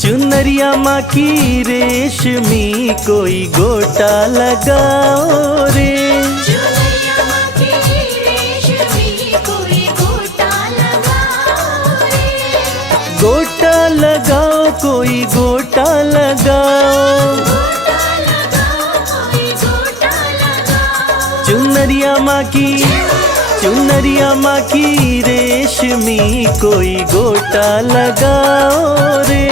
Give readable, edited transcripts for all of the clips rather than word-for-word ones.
चुनरिया माँ की रेशमी कोई गोटा लगाओ रे। चुनरिया माँ की रेशमी कोई गोटा लगाओ रे। गोटा लगाओ कोई गोटा लगाओ। गोटा लगाओ कोई गोटा लगाओ। चुनरिया माँ की रेशमी कोई गोटा लगाओ रे।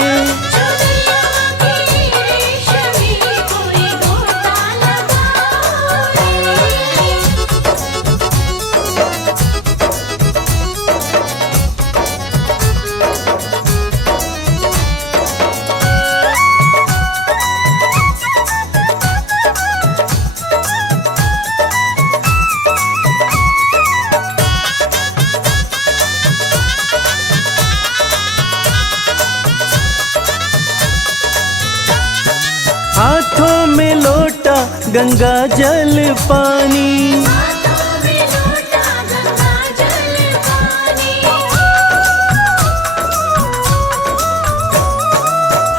चुनरिया माँ की रेशमी कोई गोटा लगाओ रे। हाथों में लोटा गंगा जल पानी। हाथों में लोटा गंगा जल पानी।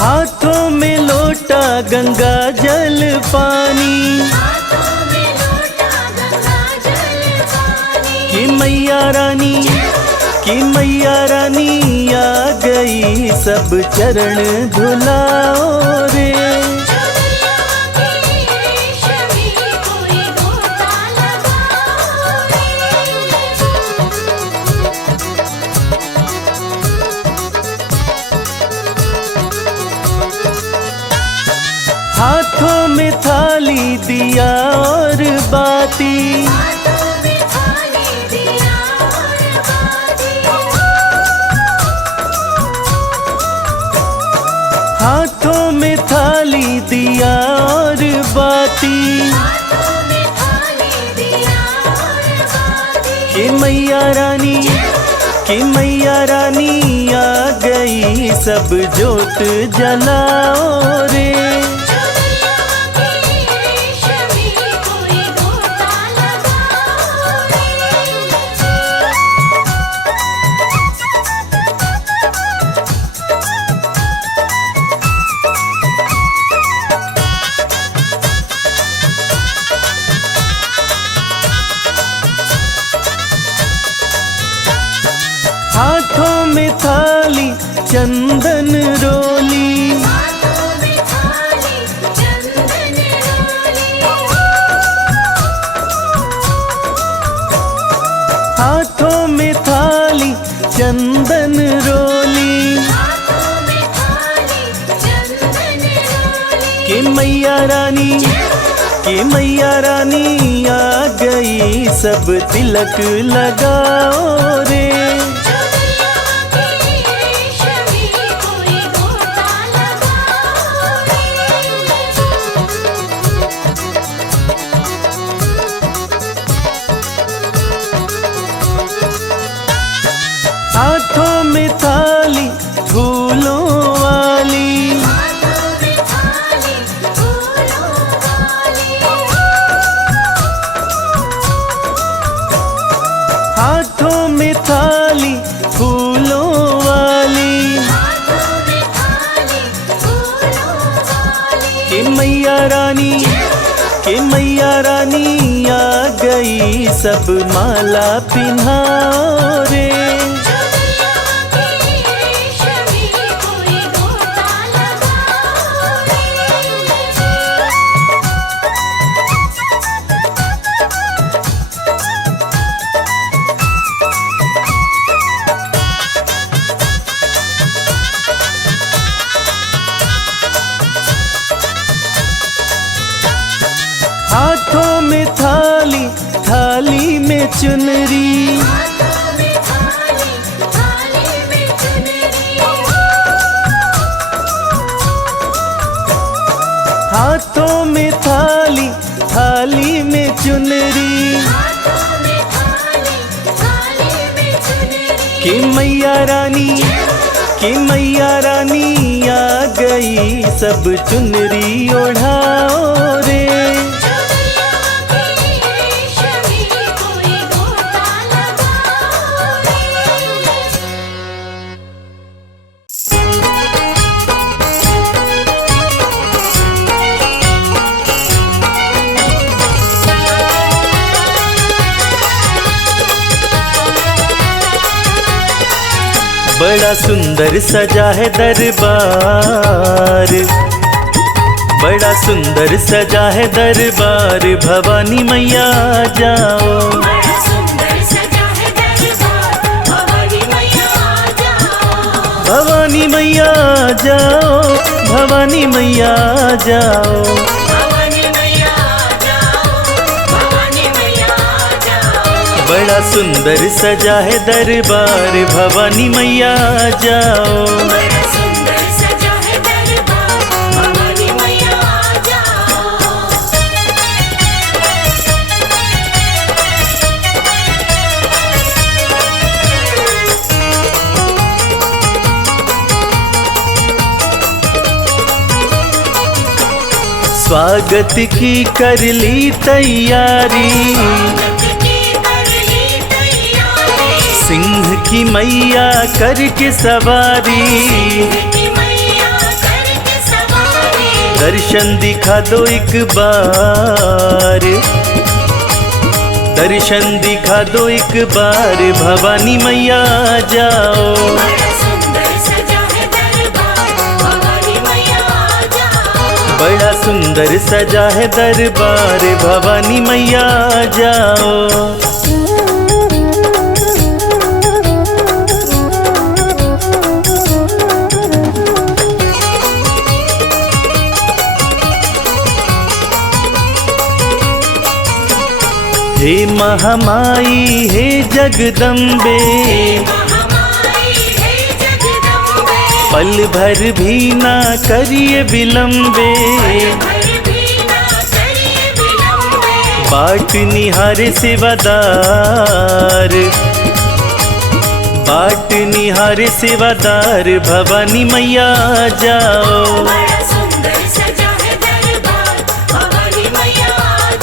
हाथों में लोटा गंगा जल पानी। हाथों में लोटा गंगा जल पानी। कि मैया रानी आ गई सब चरण धुलाओ रे। चुनरिया माँ की रेशमी कोई गोटा लगाओ रे। हाथों में थाली दिया और बाती। हाथों में थाली दिया और बाती। हाथों में थाली दिया और बाती। हाथों में थाली दिया और बाती। कि मैया रानी आ गई सब जोत जलाओ रे। चुनरिया माँ की रेशमी कोई गोटा लगाओ रे। हाथों में थाली चंदन रोली। हाथों में थाली चंदन रोली। हाथों में थाली चंदन रोली। हाथों में थाली चंदन रोली। कि मैया रानी आ गई सब तिलक लगाओ रे। चुनरिया माँ की रेशमी कोई गोटा लगाओ रे। हाथों में थाली फूलों वाली। हाथों में थाली फूलों वाली। हाथों में थाली फूलों वाली। हाथों में थाली फूलों वाली। कि मैया रानी आ गई सब माला पिन्हाओ रे। चुनरिया माँ की रेशमी कोई गोटा लगाओ रे। हाथों में थाली में चुनरी। हाथों में थाली में चुनरी। हाथों में थाली में चुनरी। हाथों में थाली में चुनरी। कि मैया रानी आ गई सब चुनरी ओढ़ाओ रे। चुनरिया माँ की रेशमी कोई गोटा लगाओ रे। बड़ा सुंदर सजा है दरबार, बड़ा सुंदर सजा है दरबार, भवानी मैया जाओ। बड़ा सुंदर सजा है दरबार, भवानी मैया जाओ। भवानी मैया जाओ, भवानी मैया जाओ। भवानी मैया जाओ, भवानी मैया जाओ। बड़ा सुंदर सजा है दरबार, भवानी मैया जाओ। बड़ा सुंदर सजा है दरबार, भवानी मैया जाओ। स्वागत की कर ली तैयारी, सिंह की मैया करके सवारी, दर्शन दिखा दो एक बार, दर्शन दिखा दो एक बार, भवानी मैया जाओ। बड़ा सुंदर सजा है दरबार, भवानी मैया जाओ। बड़ा सुंदर सजा है दरबार, भवानी मैया जाओ। हे महामाई हे जगदम्बे, महामाई है जगदम्बे, पल भर भी ना करिए विलम्बे, भर भी ना करिए विलम्बे। बाट निहारे सेवादार, बाट निहारे सेवादार, भवानी मैया जाओ। बड़ा सुंदर सजा है दरबार, भवानी मैया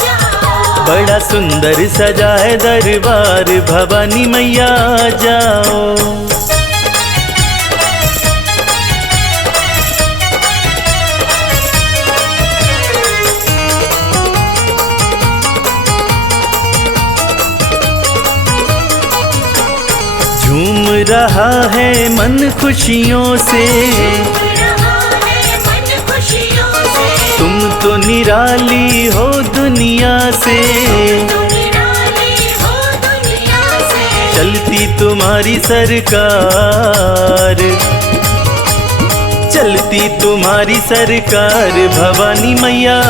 जाओ। बड़ा सुंदर सजा है दरबार, भवानी मैया जाओ। झूम रहा है मन खुशियों से, रहा है मन खुशियों से, तुम तो निराली हो दुनिया से, तुम निराली हो दुनिया से। चलती तुम्हारी सरकार, चलती तुम्हारी सरकार, भवानी मैया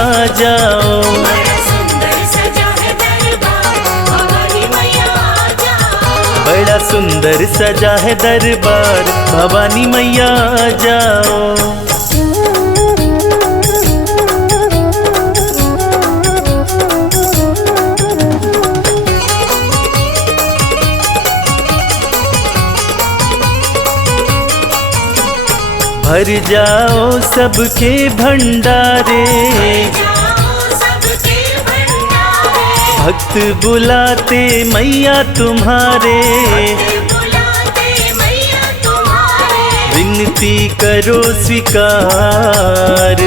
जाओ। बड़ा सुंदर सजा है दरबार, भवानी मैया जाओ। बड़ा सुंदर सजा है दरबार, भवानी मैया जाओ। भर जाओ सबके भंडारे, जाओ सबके भंडारे, भक्त बुलाते मैया तुम्हारे, बुलाते मैया तुम्हारे। विनती करो स्वीकार,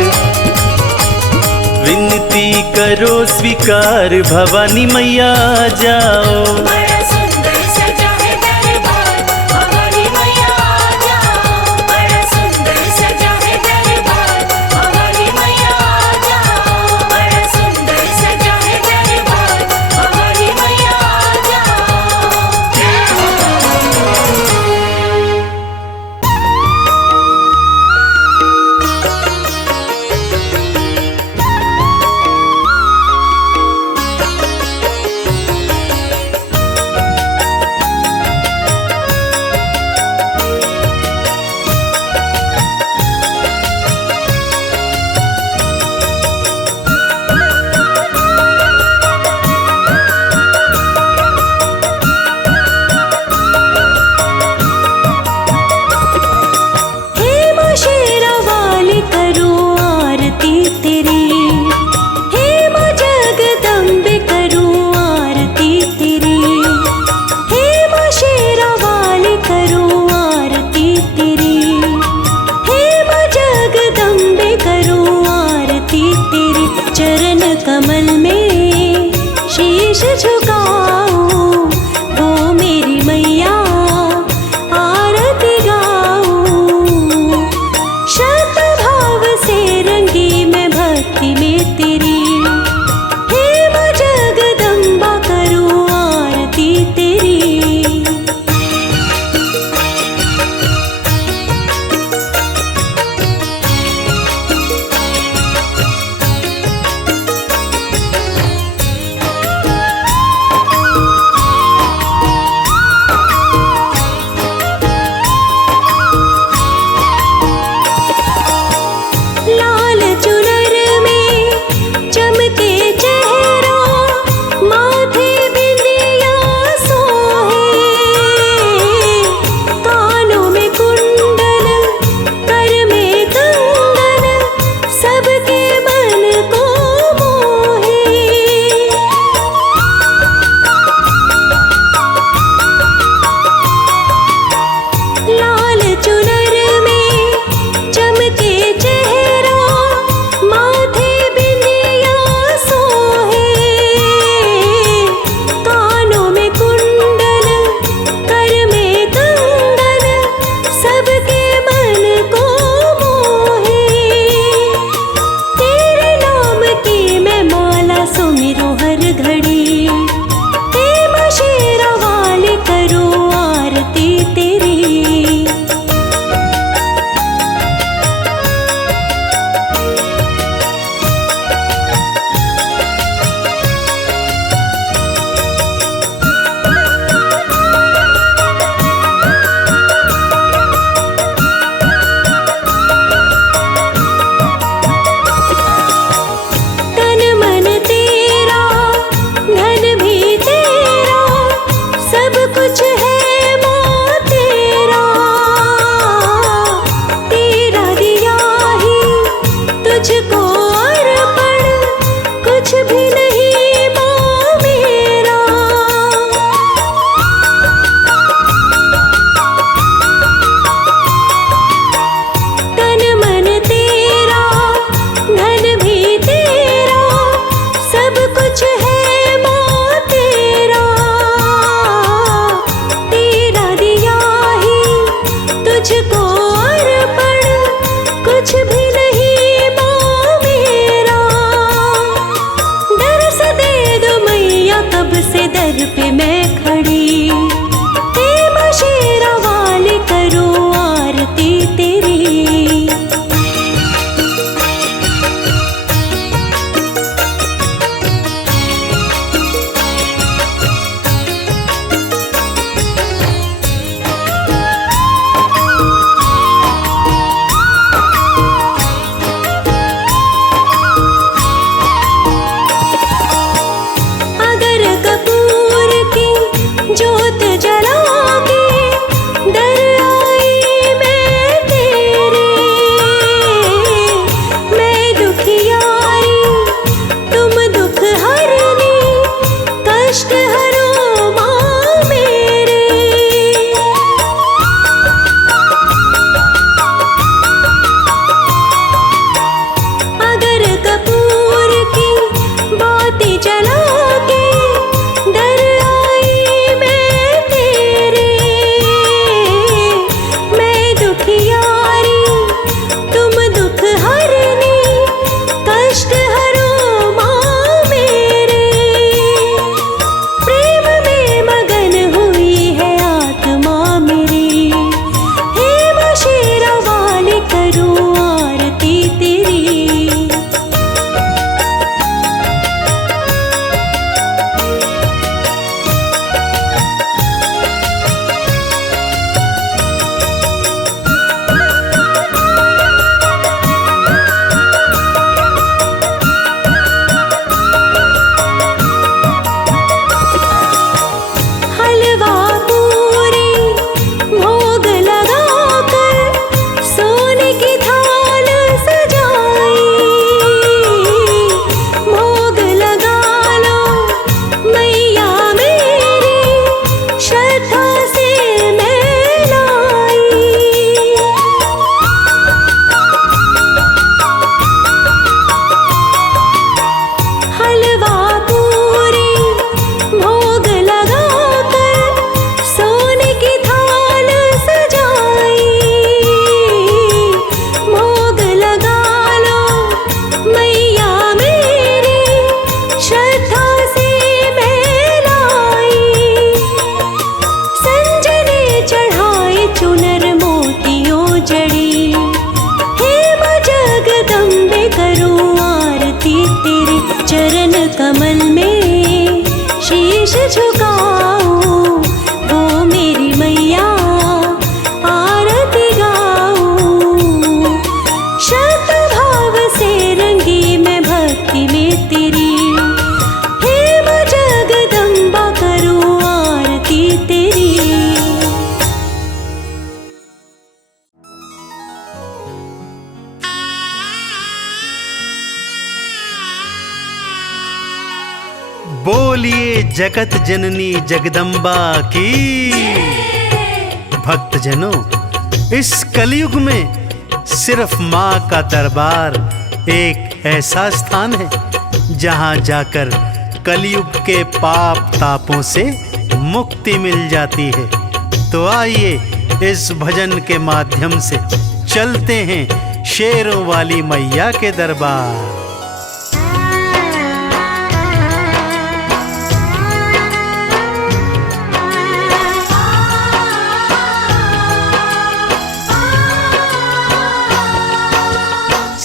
विनती करो स्वीकार, भवानी मैया जाओ। बड़ा सुंदर सजा है दरबार, भवानी मैया जाओ। बड़ा सुंदर सजा है दरबार, भवानी मैया जाओ। बड़ा सुंदर सजा है दरबार, भवानी मैया जाओ। झुकाओ वो मेरी मैया आरती गा चला के दर आई मैं तेरे। मैं दुखियारी तुम दुख हरनी, कष्ट हरो माँ मेरे। प्रेम में मगन हुई है आत्मा मेरी, हे माँ शेरा वाली करूँ आरती तेरी। हलवा पूरी भोग लगाकर सोने की थाल सजाई। भोग लगा लो मैया मेरी, श्रद्धा से मैं लाई। हलवा पूरी भोग लगाकर सोने की थाल सजाई। भोग लगा लो मैया मेरी, श्रद्धा से मैं लाई। संजने चढ़ाए चुनर मोतियों जड़ी, हे माँ जगदम्बे करूँ आरती तेरी। चरण कमल में शीश झुकाऊं, वो मेरी मैया आरती गाऊं। शत भाव से रंगी मैं भक्ति में तेरी, हे माँ जगदम्बा करूँ आरती तेरी। बोलिए जगत जननी जगदम्बा की। भक्तजनों, इस कलयुग में सिर्फ माँ का दरबार एक ऐसा स्थान है जहाँ जाकर कलयुग के पाप तापों से मुक्ति मिल जाती है। तो आइए इस भजन के माध्यम से चलते हैं शेरों वाली मैया के दरबार।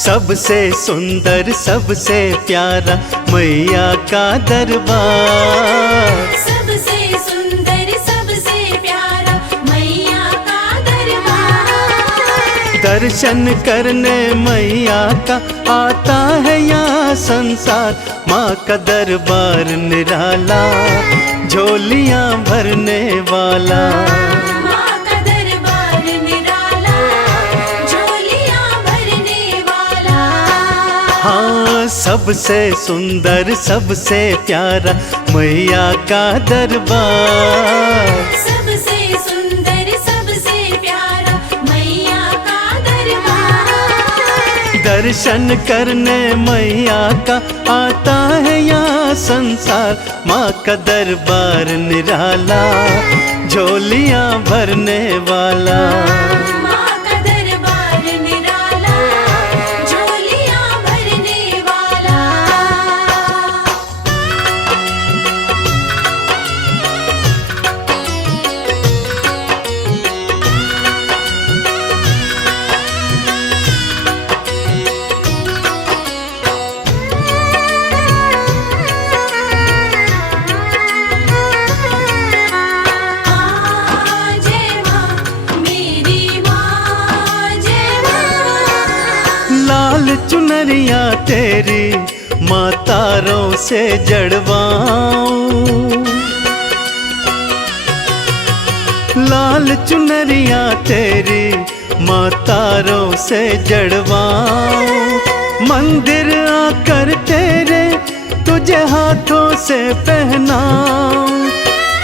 सबसे सुंदर सबसे प्यारा मैया का दरबार। सबसे सुंदर सबसे प्यारा मैया का दरबार। दर्शन करने मैया का आता है यहाँ संसार। माँ का दरबार निराला, झोलियाँ भरने वाला। माँ का दरबार निराला, झोलियाँ भरने वाला। हाँ, सबसे सुंदर सबसे प्यारा मैया का दरबार। सबसे सुंदर सबसे प्यारा मैया का दरबार। दर्शन करने मैया का आता है यहाँ संसार। माँ का दरबार निराला, झोलियाँ भरने वाला। माँ का दरबार निराला, झोलियाँ भरने वाला। जय माँ मेरी माँ, जय माँ। लाल चुनरिया तेरी माँ तारों से जड़वाऊं। लाल चुनरिया तेरी माँ तारों से जड़वाऊं। मंदिर आकर तेरे तुझे हाथों से पहनाऊं।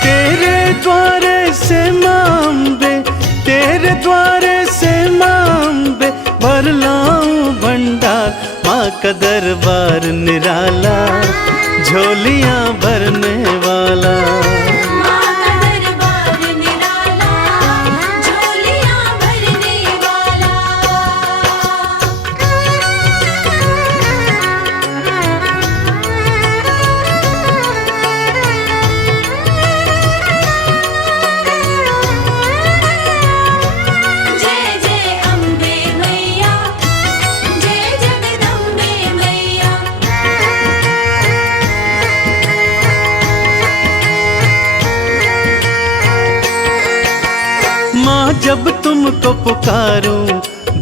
तेरे द्वारे से मांबे, तेरे द्वारे से मांबे भर लाऊं भंडार। माँ का दरबार निराला, झोलियाँ भरने वाला। माँ का दरबार निराला, झोलियाँ भरने वाला। जय जय अम्बे मैया, जय जगदम्बे मैया। माँ जब तुमको पुकारूं,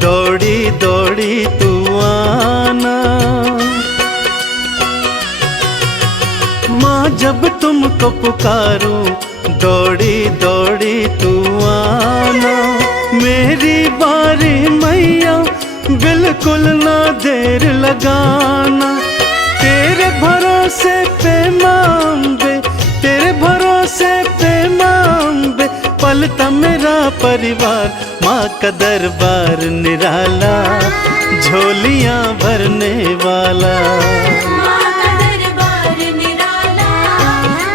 दौड़ी दौड़ी तू आना। माँ जब तुमको पुकारूं, दौड़ी दौड़ी तू आना। मेरी बारी मैया, बिल्कुल ना देर लगाना। तेरे भरोसे पे माँ अम्बे, तेरे भरोसे पे माँ अम्बे, पलता मेरा परिवार। माँ का दरबार निराला, झोलियाँ भरने वाला। माँ का दरबार निराला,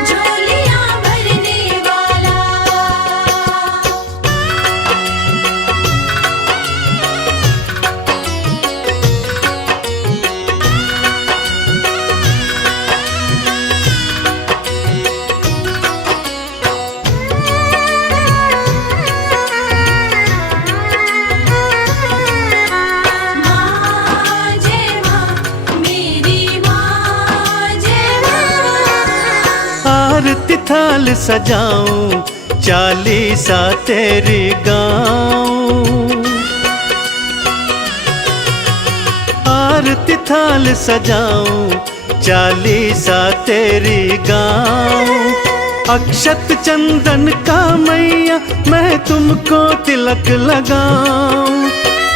झोलियाँ भरने वाला। माँ जय माँ, मेरी माँ जय माँ। आरती थाल सजाऊं, चालीसा तेरी गाऊं। आरती थाल सजाऊं, चालीसा तेरी गाऊं। अक्षत चंदन का मैया, मैं तुमको तिलक लगाऊं।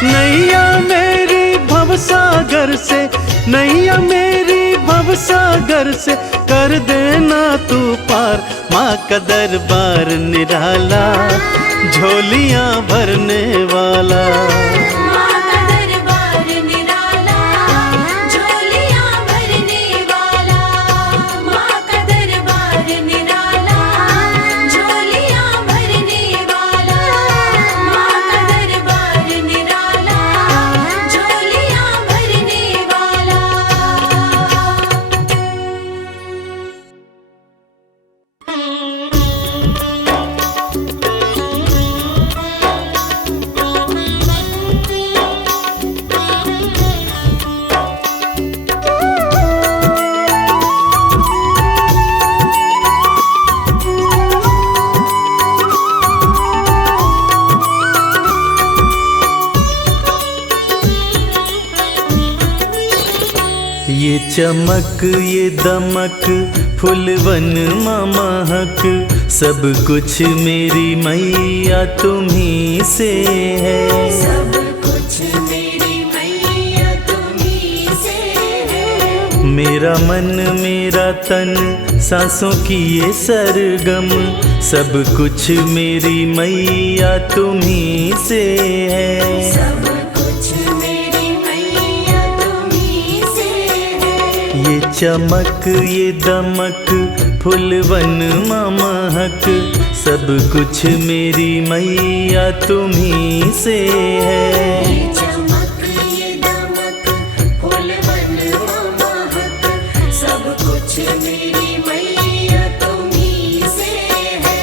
नैया मेरी भवसागर से, नैया मेरी भवसागर से, कर देना तू पार। माँ का दरबार निराला, झोलियाँ भरने वाला। माँ का दरबार निराला, झोलियाँ भरने वाला। माँ का दरबार निराला, झोलियाँ भरने वाला। माँ का दरबार निराला, झोलियाँ भरने वाला। ये चमक ये दमक, फुलवन महक, सब कुछ मेरी मैया तुम्ही से है। सब कुछ मेरी मैया तुम्ही से है। मेरा मन मेरा तन, सांसों की ये सरगम, सब कुछ मेरी मैया तुम्ही से है। सब कुछ मेरी मैया तुम्ही से है। ये चमक ये दमक, फुलवन महक, सब कुछ मेरी मैया तुम्ही से है। ये चमक ये दमक, फूलवन महक, सब कुछ मेरी मैया तुम्ही से है।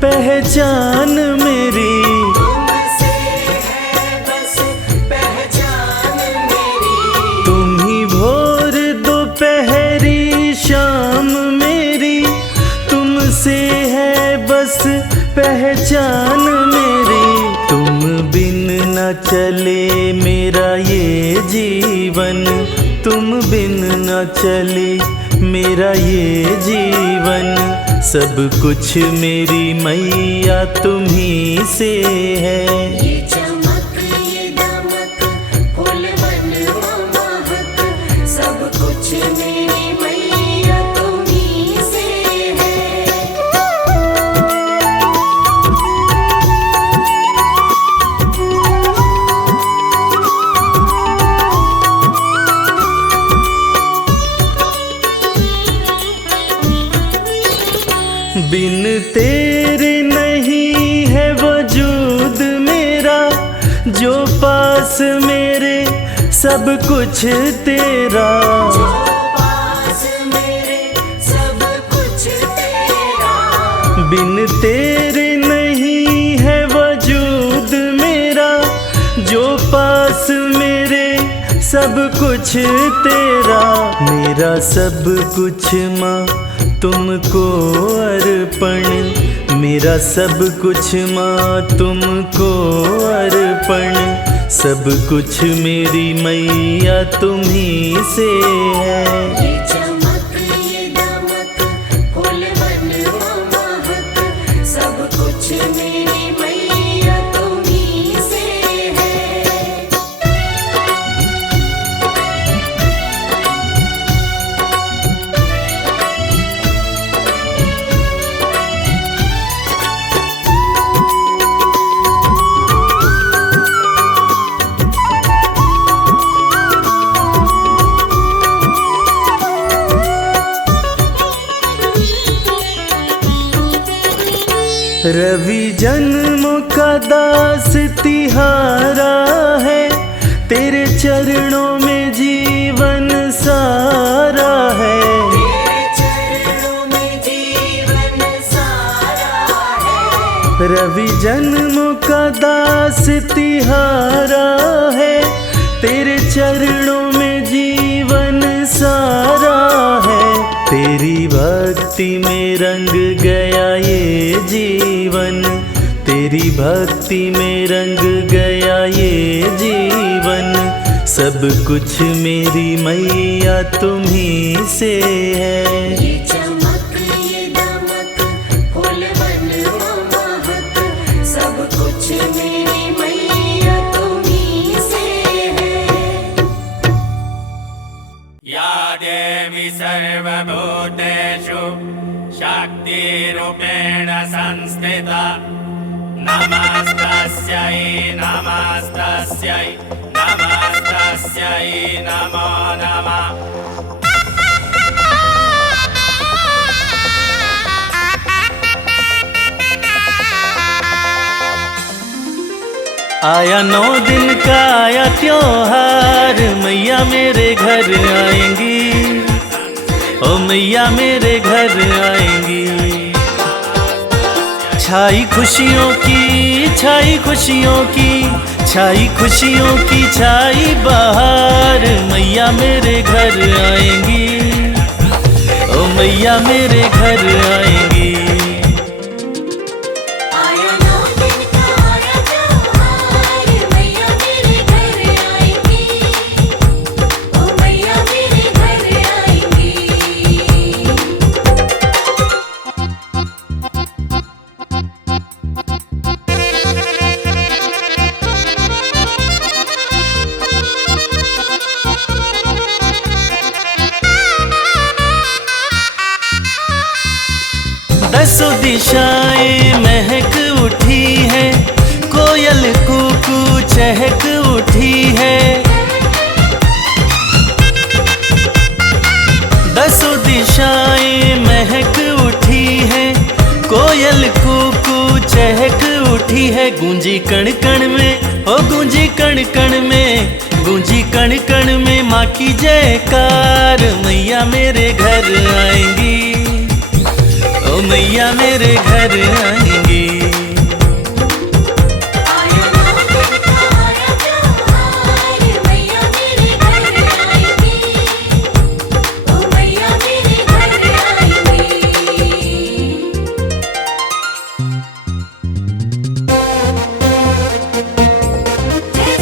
पहचान मेरी, तुमसे है बस पहचान मेरी। तुम ही भोर दोपहरी शाम मेरी, तुमसे है बस पहचान मेरी। तुम बिन न चले मेरा ये जीवन, तुम बिन न चले मेरा ये जीवन। सब कुछ मेरी मैया तुम्ही से है। ये चमक ये दमक फूल वन महक, सब कुछ मेरी मैया तुम्ही से है। बिन तेरे नहीं है वजूद मेरा, जो पास मेरे सब कुछ तेरा। जो पास मेरे सब कुछ तेरा। बिन तेरे नहीं है वजूद मेरा, जो पास मेरे सब कुछ तेरा। मेरा सब कुछ माँ तुमको अर्पण, मेरा सब कुछ माँ तुमको अर्पण। सब कुछ मेरी मैया तुम्ही से है। ये चमक ये दमक फूल वन महक, सब कुछ मेरी मैया तुम्ही से है। रवि जन्मों का दास तिहारा है, तेरे चरणों में जीवन सारा है। तेरे चरणों में जीवन सारा है। रवि जन्मों का दास तिहारा है, तेरे चरणों में जीवन सारा है। तेरी भक्ति में रंग गया ये जीवन, तेरी भक्ति में रंग गया ये जीवन। सब कुछ मेरी मैया तुम्ही से है। ये चमक ये दमक फूल वन महक, सब कुछ मेरी मैया तुम्ही से है। या देवी सर्वभूतेषु शक्तिरूपेण संस्थिता, नमस्तस्यै नमस्तस्यै नमस्तस्यै नमो नमः। आया 9 दिन का आया त्योहार, मैया मेरे घर आएंगी, ओ मैया मेरे घर आएंगी। छाई खुशियों की छाई खुशियों की छाई खुशियों की छाई बहार, मैया मेरे घर आएंगी, ओ मैया मेरे घर आएंगी। आया 9 दिन का आया त्योहार, मैया मेरे घर आएंगी, ओ मैया मेरे घर आएंगी। दसों दिशाएं महक उठी है, कोयल कूकू चहक उठी है। दसों दिशाएं महक उठी है, कोयल कूकू चहक उठी है। गूंजी कण कण में ओ गूंजी कण कण में, गूंजी कण कण में माँ की जयकार, मैया मेरे घर आएंगी, ओ मैया मेरे घर आएंगी। आया 9 दिन का आया त्योहार, मैया मेरे घर आएंगी, ओ मैया मेरे घर आएंगी। जय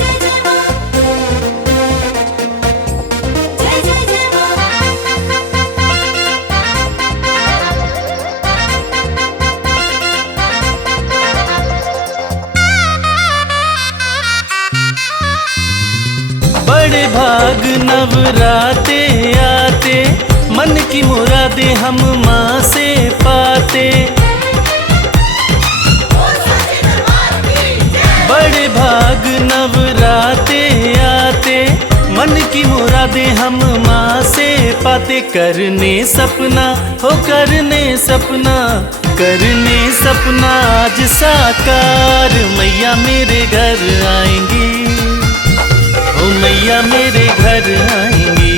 बड़े भाग नवराते आते, मन की मुरादें हम माँ से पाते। बड़े भाग नवराते आते, मन की मुरादें हम माँ से पाते। करने सपना हो करने सपना, करने सपना आज साकार, मैया मेरे घर आएंगी, ओ मैया मेरे घर आएंगी।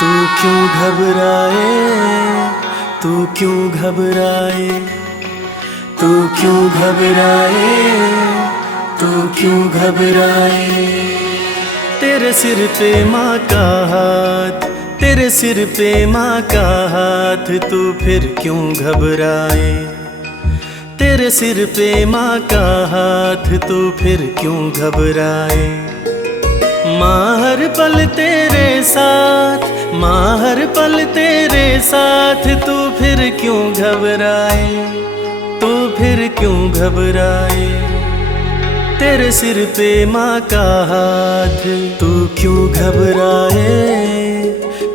तू क्यों घबराए, तू क्यों घबराए, तू क्यों घबराए, तू क्यों घबराए। तेरे सिर पे माँ का हाथ, तेरे सिर पे माँ का हाथ, तू फिर क्यों घबराए। तेरे सिर पे माँ का हाथ, तू फिर क्यों घबराए। माँ हर पल तेरे साथ, माँ हर पल तेरे साथ, तू फिर क्यों घबराए, तू फिर क्यों घबराए। तेरे सिर पे माँ का हाथ, तू क्यों घबराए,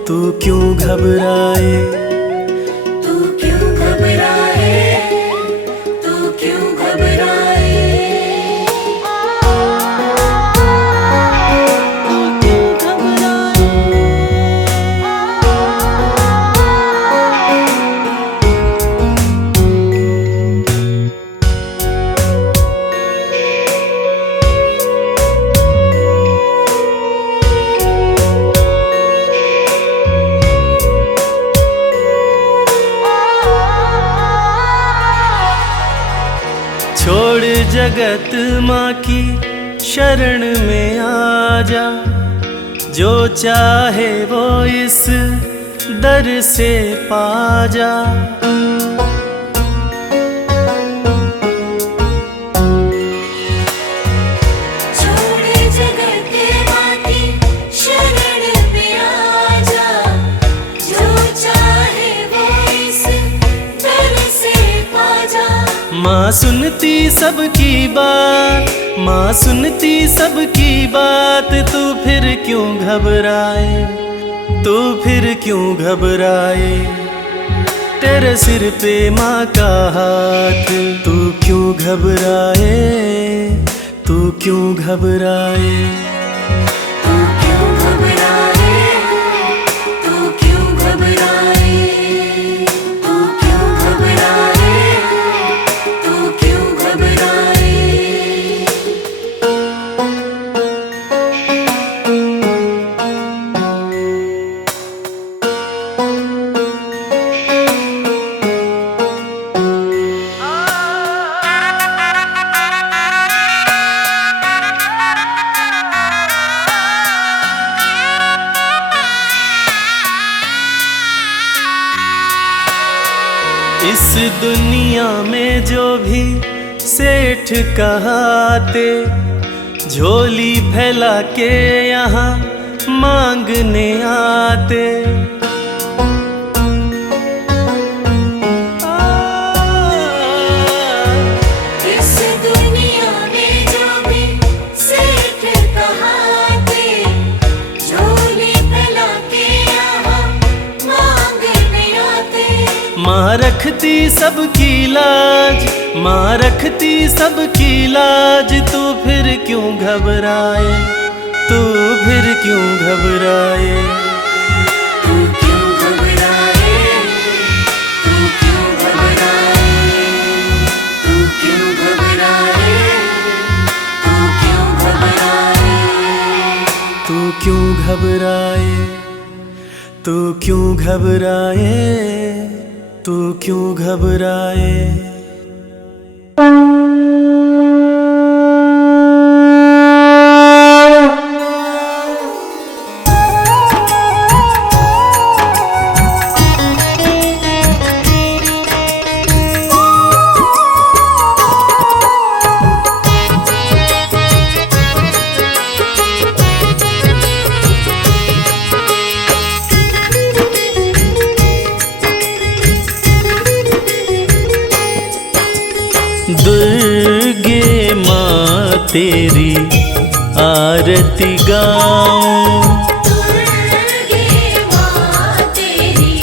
तू क्यों घबराए। तू क्यों घबराए, तू क्यों घबराए। छोड़ जगत माँ की शरण में आ जा, जो चाहे वो इस दर से पा जा। छोड़ जगत माँ की शरण में आ जा, जो चाहे वो इस दर से पा जा। माँ सुनती सबकी बात, माँ सुनती सबकी बात, तू फिर क्यों घबराए, तू फिर क्यों घबराए। तेरे सिर पे माँ का हाथ, तू क्यों घबराए, तू क्यों घबराए। तू क्यों घबराए, तू क्यों घबराए, तू क्यों घबराए, तू क्यों घबराए। इस दुनिया में जो भी सेठ कहाते, झोली फैला के यहाँ मांगने आते। इस दुनिया में जो भी सेठ कहाते, झोली फैला के यहाँ मांगने आते। माँ रखती सबकी लाज, माँ रखती सबकी लाज, तू फिर क्यों घबराए, तू फिर क्यों घबराए। तू क्यों घबराए, तू क्यों घबराए, तू क्यों घबराए, तू क्यों घबराए। तू क्यों घबराए, तू क्यों घबराए, तू क्यों घबराए। तेरी आरती गाऊं। दुर्गे माँ तेरी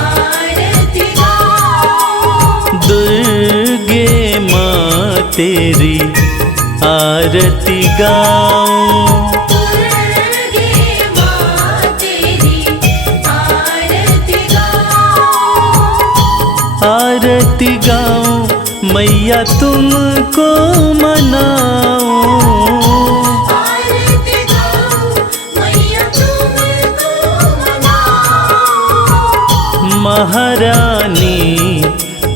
आरती गाऊं। दुर्गे माँ तेरी आरती गाऊं। दुर्गे माँ तेरी आरती गाऊं। आरती गाऊं मैया तुमको मनाऊं। आरती गाऊं मैया तुमको मनाऊं। महारानी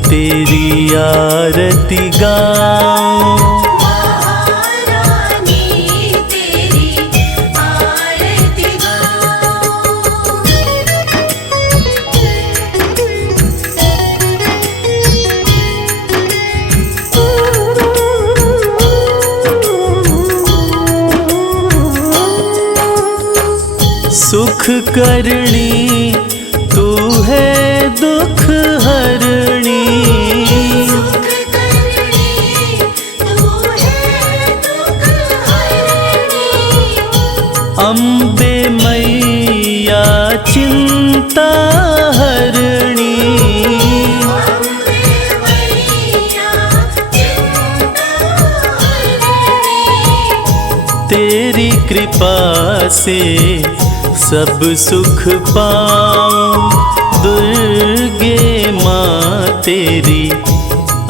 तेरी आरती गाऊं। महारानी तेरी आरती गाऊं। सुख करणी तू है दुख हरणी। सुख करणी तू है दुख हरणी। अम्बे मैया चिंता हरणी। अम्बे मैया चिंता हरणी। तेरी कृपा से सब सुख पाऊं। दुर्गे माँ तेरी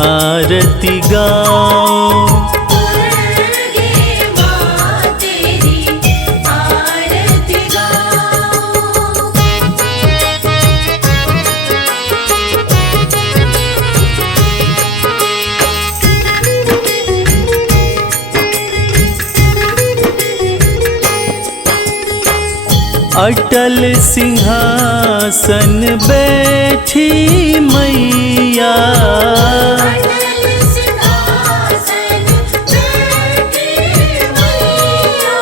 आरती गाऊं। दुर्गे माँ तेरी आरती गाऊं। अटल सिंहासन बैठी मैया। अटल सिंहासन बैठी मैया।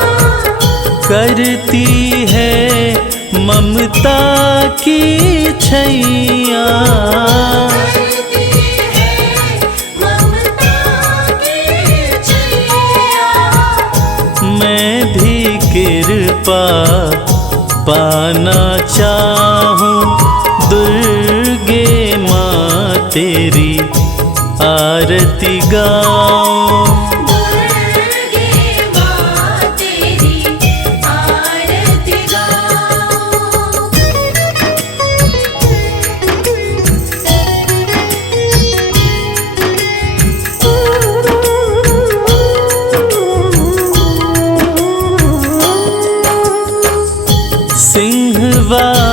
करती है ममता की छैया। करती है ममता की छैया। मैं भी कृपा पाना चाहूं। दुर्गे माँ तेरी आरती गाऊं। दुर्गे माँ तेरी आरती गाऊं।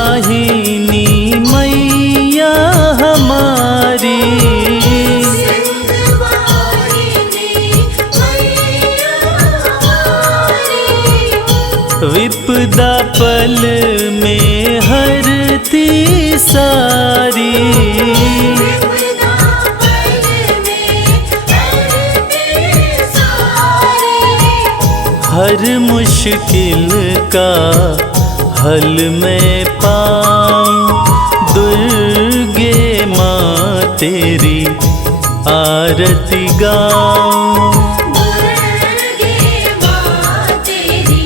सिंहवाहिनी मैया हमारी। सिंहवाहिनी मैया हमारी। विपदा पल में हरती सारी। विपदा पल में हरती सारी। हर मुश्किल का हल मैं पाऊं। दुर्गे माँ तेरी आरती गाऊं। दुर्गे माँ तेरी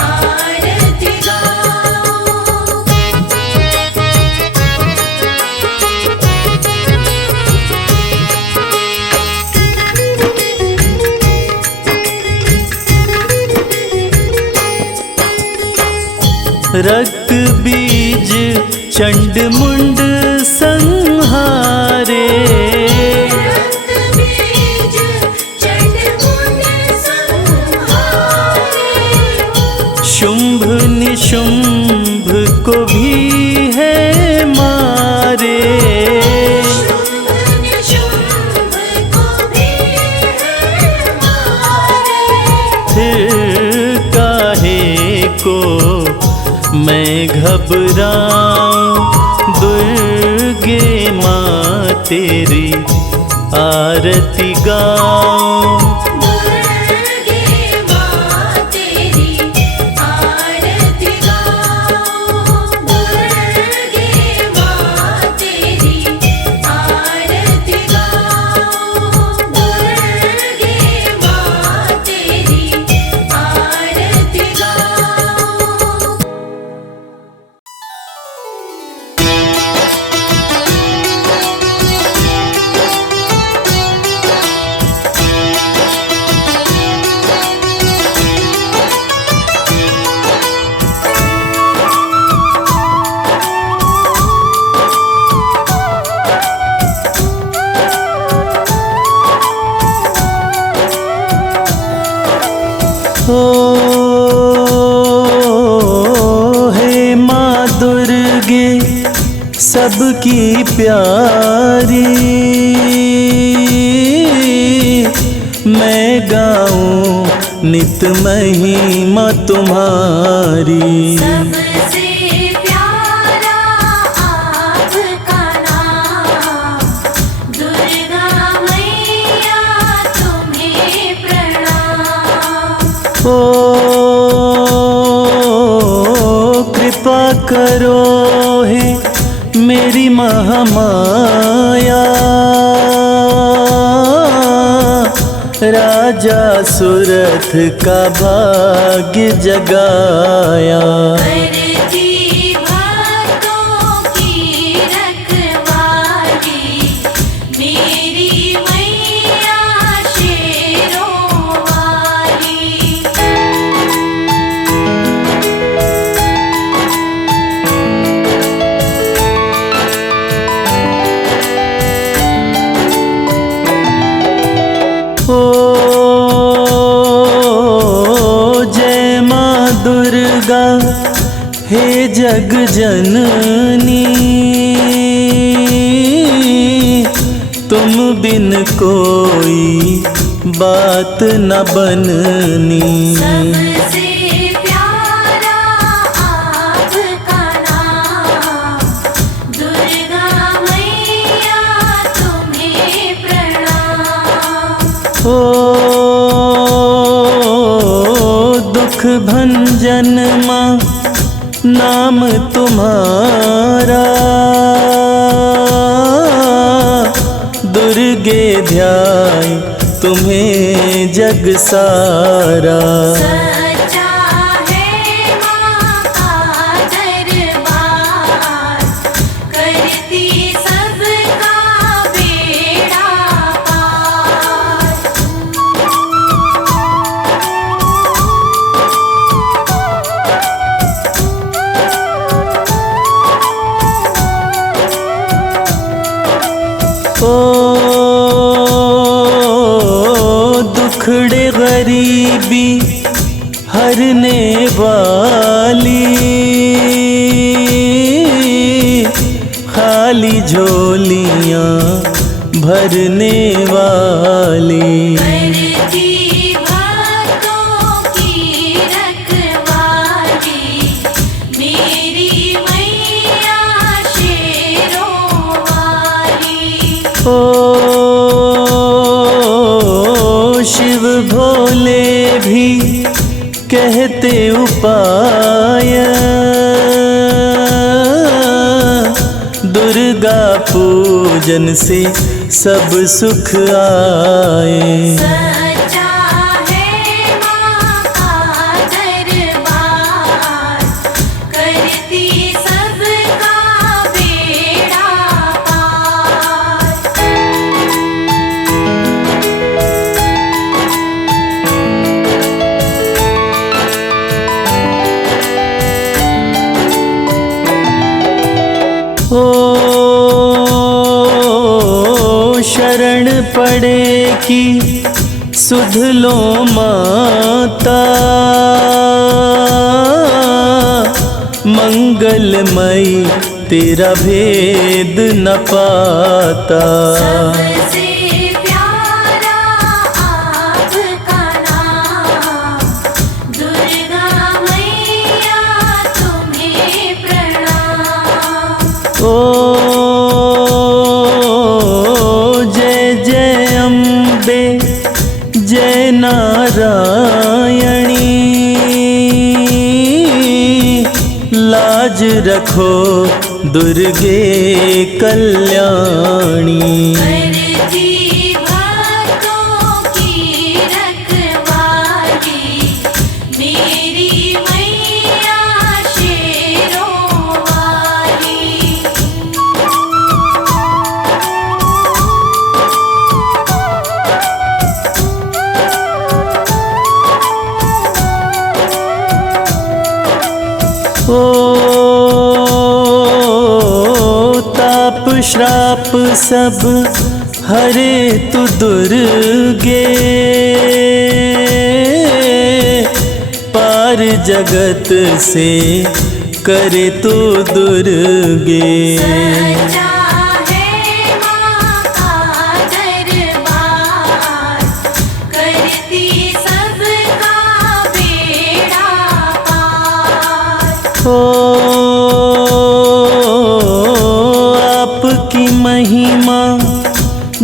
आरती गाऊं। रक्त बीज चंड मुंड संहारे। रक्त बीज चंड मुंड संहारे। शुंभ निशुंभ को भी है मारे। शुंभ निशुंभ को भी है मारे। फिर काहे को मैं घबराऊं। दुर्गे माँ तेरी आरती गाऊं। दुर्गे माँ तेरी आरती गाऊं। दुर्गे माँ तेरी आरती गाऊं। दुर्गे माँ लगे सबकी प्यारी, मैं गाऊं नित महिमा तुम्हारी। सबसे प्यारा आपका नाम, दुर्गा मैया तुम्हें प्रणाम। ओ कृपा करो हे मेरी महामाया, राजा सुरथ का भाग्य जगाया। करती भक्तों की रखवाली, मेरी मैया शेरों वाली। जय माँ दुर्गा हे जग जननी, तुम बिन कोई बात न बननी। सबसे प्यारा आपका नाम, दुर्गा मैया तुम्हें प्रणाम। ओ दुख भंजन माँ नाम तुम्हारा, दुर्गे ध्याय तुम्हें जग सारा। सच्चा है माँ का दरबार, करती सबका बेड़ा पार। ओ दुखड़े गरीबी हरने वाली, खाली झोलियाँ भरने वाली। करती भक्तों की रखवाली, मेरी मैया शेरों वाली। ओ शिव भोले भी कहते उपाय, दुर्गा पूजन से सब सुख आए। सच्चा है माँ का दरबार, करती सबका बेड़ा पार। ओ शरण पड़े कि सुध लो माता, मंगलमयी तेरा भेद न पाता। सबसे प्यारा आपका नाम, दुर्गा मैया तुम्हें प्रणाम। ओ जय जय अम्बे जय नारायणी, लाज रखो दुर्गे कल्याणी। करती भक्तों की रखवाली, मेरी मैया शेरों वाली। ताप श्राप सब हरे तु दुर्गे, पार जगत से करे तो दुर्गे। सच्चा है माँ का दरबार, करती सबका बेड़ा पार। ओ आपकी महिमा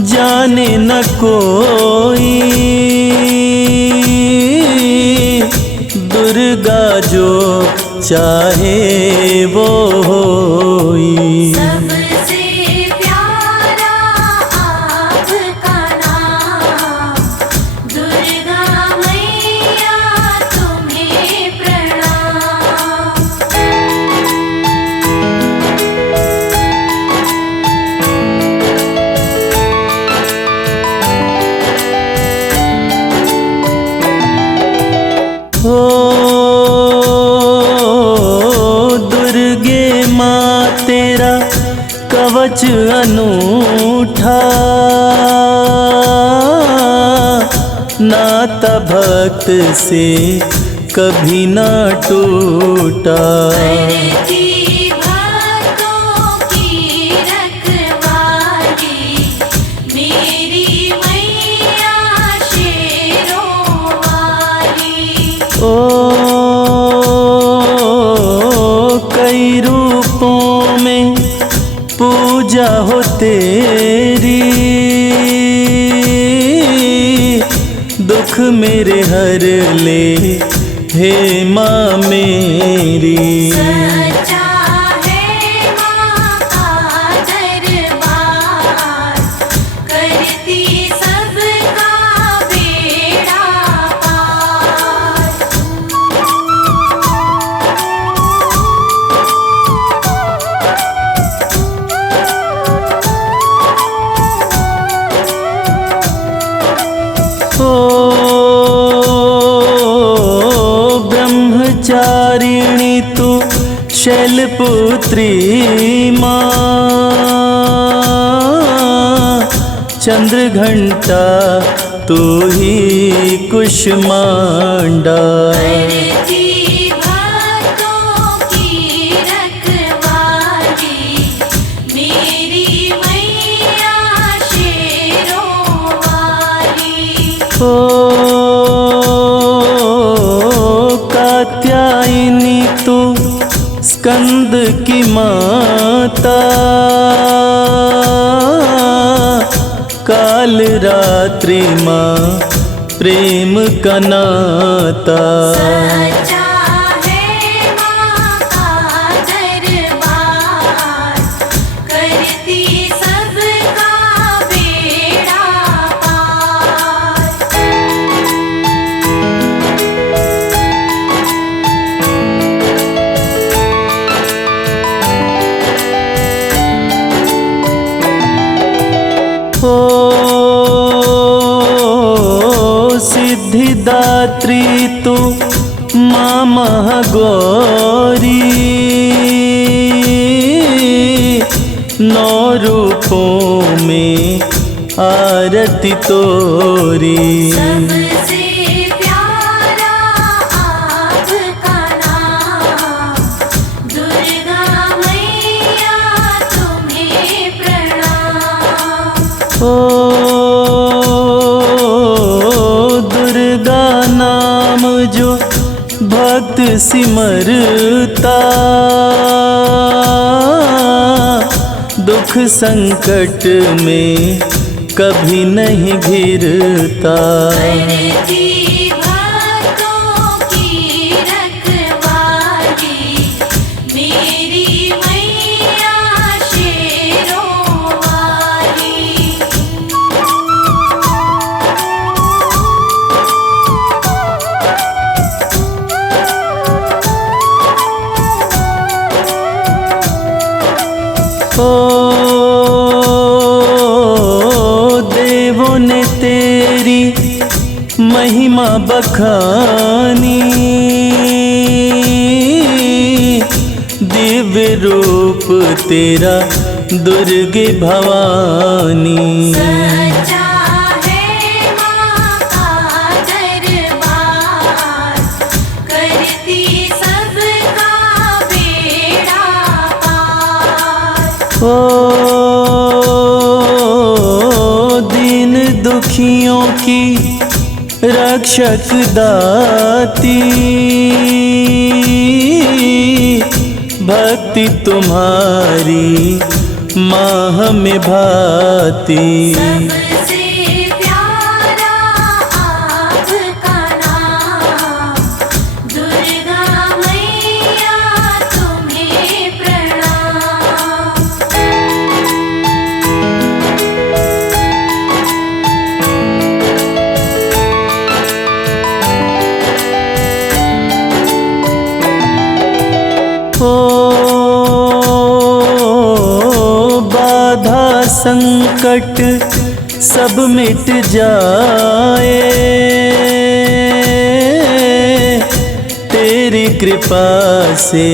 जाने न कोई, दुर्गा जो चाहे वो होई। सबसे प्यारा आपका नाम, दुर्गा मैया तुम्हें प्रणाम। ओ दुर्गे माँ तेरा कवच अनूठा, नाता भक्त से कभी ना टूटा। करती भक्तों की रखवाली, मेरी मैया शेरों वाली। ओ कई रूपों में पूजा हो तेरी, दुख मेरे हर ले हे माँ मेरी। सच्चा है माँ का दरबार, करती सबका बेड़ा पार। ओ ब्रह्मचारिणी तू शैलपुत्री माँ, चंद्रघंटा तू ही कुष्मांडा। करती भक्तों की रखवाली, मेरी मैया शेरों वाली। ओ कात्यायनी तू स्कंद की माता, काल रात्रि माँ प्रेम का नाता। सच्चा है माँ का दरबार, करती सबका बेड़ा पार। ओ सिद्धिदात्री तू माँ महागौरी, नौ रूपों में आरती तोरी। सबसे प्यारा आपका नाम, दुर्गा मैया तुम्हें प्रणाम। ओ दुर्गा नाम जो भक्त सिमरता, दुख संकट में कभी नहीं घिरता। करती भक्तों की रखवाली, मेरी मैया शेरों वाली। ओ देवों ने तेरी महिमा बखानी, दिव्य रूप तेरा दुर्गे भवानी। सच्चा है माँ का दरबार, करती सबका बेड़ा हो दीन दुखियों की रक्षक दाती, भक्ति तुम्हारी माँ हमें भाती। सबसे प्यारा आपका नाम, दुर्गा मैया तुम्हें प्रणाम। बाधा संकट सब मिट जाए, तेरी कृपा से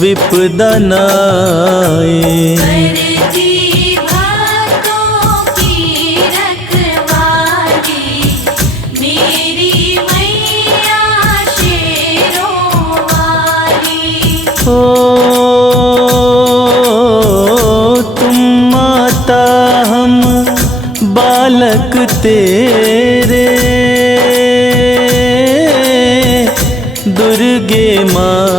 विपदा न आए। करती भक्तों की रखवाली, मेरी मैया शेरों वाली। तुम माता हम बालक तेरे, दुर्गे माँ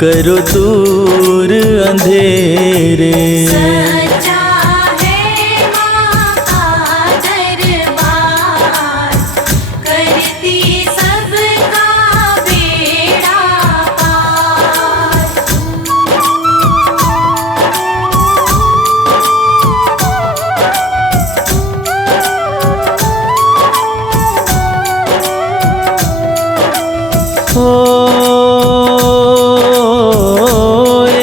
करो दूर अंधेरे। सच्चा है माँ का दरबार, करती सबका बेड़ा पार।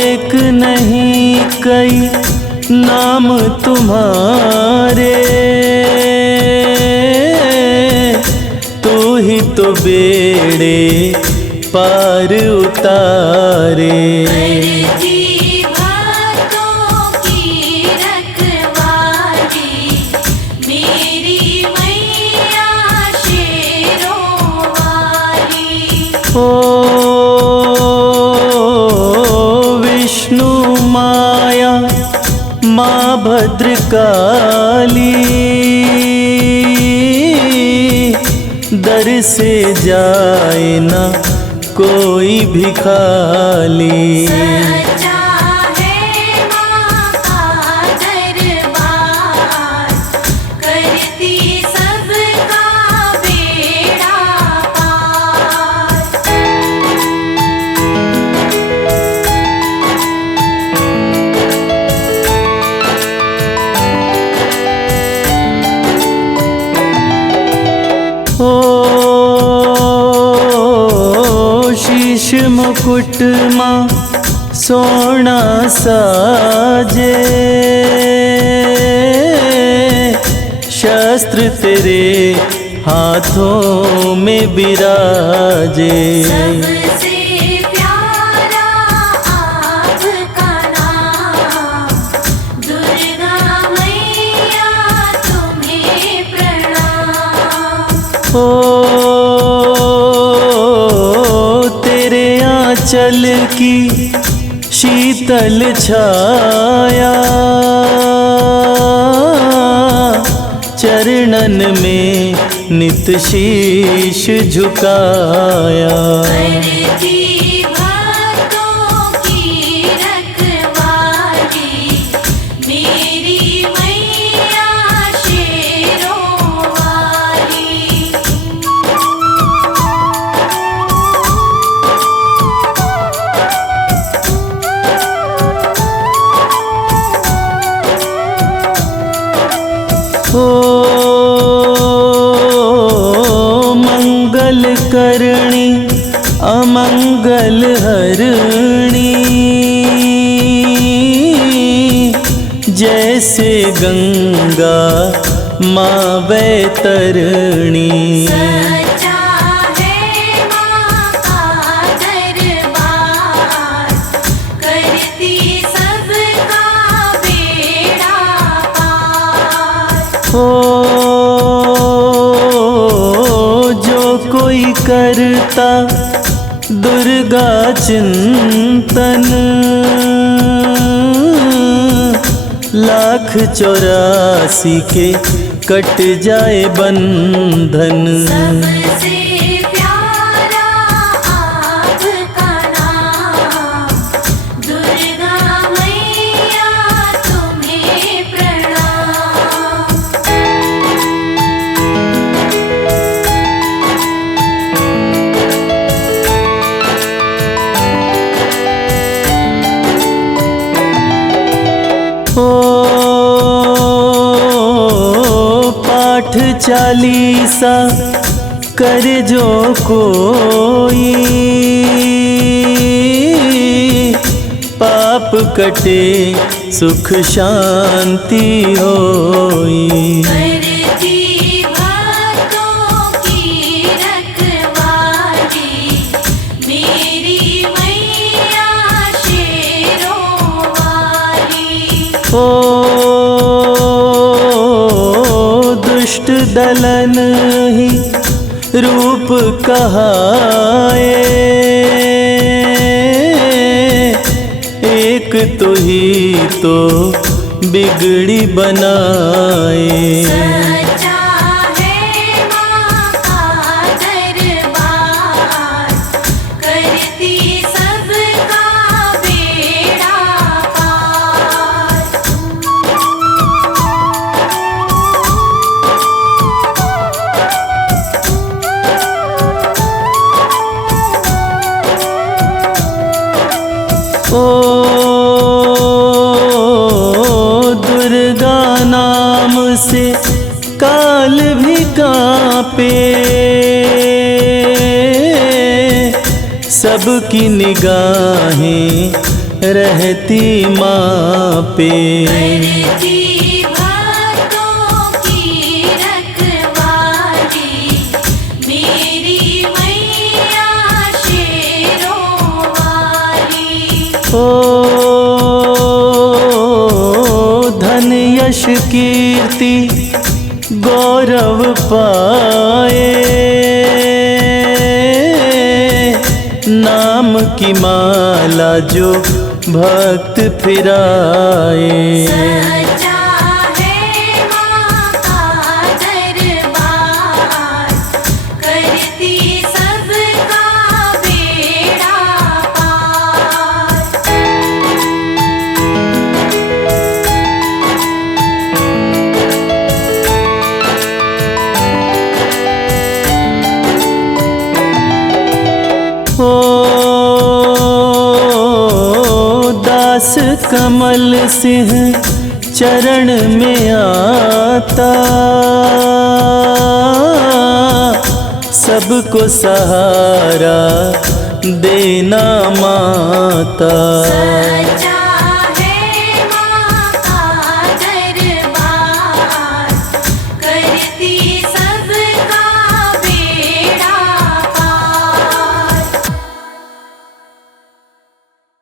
एक नहीं कई नाम तुम्हारे, तू ही तो बेड़े पार उतारे। करती भक्तों की रखवाली, मेरी मैया शेरों वाली। विष्णु माया माँ भद्रकाली, दर से जाए ना कोई भी खाली। सच्चा है माँ का दरबार, करती सबका बेड़ा पार। शीश मुकुट माँ सोना साजे, शस्त्र तेरे हाथों में बिराजे। सबसे प्यारा आपका नाम, दुर्गा मैया तुम्हें प्रणाम। तेरे आंचल की शीतल छाया, चरणन में नित शीश झुकाया। करती भक्तों की रखवाली, मेरी मैया शेरों वाली। मंगल करणी अमंगल हरणी, जैसे गंगा माँ वैतरणी। सच्चा है माँ का दरबार, करती सबका बेड़ा पार। जो कोई करता दुर्गा चिंतन, 1,84 के कट जाए बंधन। सबसे प्यारा आपका नाम, दुर्गा मैया तुम्हें प्रणाम। ओ पाठ 40 कर जो कोई, पाप कटे सुख शांति होई। करती भक्तों की रखवाली, मेरी मैया शेरों वाली। ओ दुष्ट दलन ही रूप कहाए, एक तो ही तो बिगड़ी बनाए। सच्चा है माँ का दरबार, करती सबका बेड़ा पार। ओ दुर्गा नाम से काल भी कांपे, सबकी निगाहें रहती माँ पे। करती भक्तों की रखवाली, मेरी मैया शेरों वाली। ओ धन यश कीर्ति गौरव पाए, नाम की माला जो भक्त फिराए। सच्चा है माँ का दरबार, करती सबका बेड़ा पार। ओ दास कमल सिंह चरण में आता, सबको सहारा देना माता। सच्चा